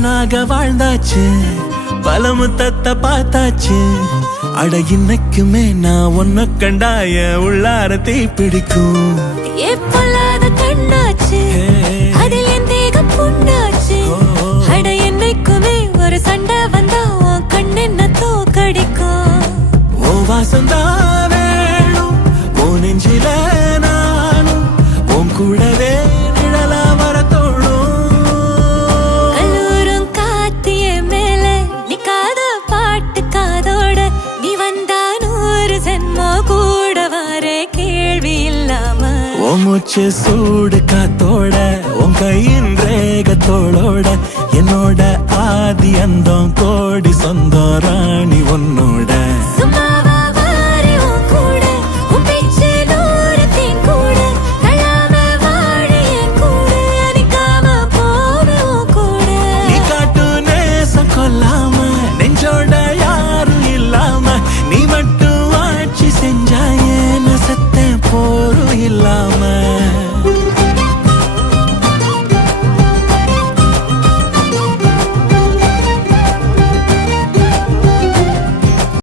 ஒன்னாக வாழ்ந்தாச்சு, பல முத்தத்தை பார்த்தாச்சு. அட இன்னைக்குமே நான் ஒன்ன கண்டாய உள்ளார தீ பிடிக்கும். எப்பொல்லாத கண்ணாச்சு, அதில் என் தேகம் புண்ணாச்சு. அட என்னைக்குமே ஒரு சண்டை வந்தா உன் கண் என்ன தோக்கடிக்கும். ஓ வாசந்தா வேணும், ஓ நெஞ்சில நானும் உன் கூடவே நிழலா வர தோணும். கல்லூரும் காத்திய மேல நிக்காத பாட்டு காதோட, நீ வந்தா 100 ஜென்மோ கூட வர கேள்வி இல்லாம. ஓ மூச்சு சூடு காத்தோட, உன் கையின் ரேகத்தோளோட, என்னோட ஆதி அந்தம் கோடி சொந்தம் ராணி ஒன்னோட.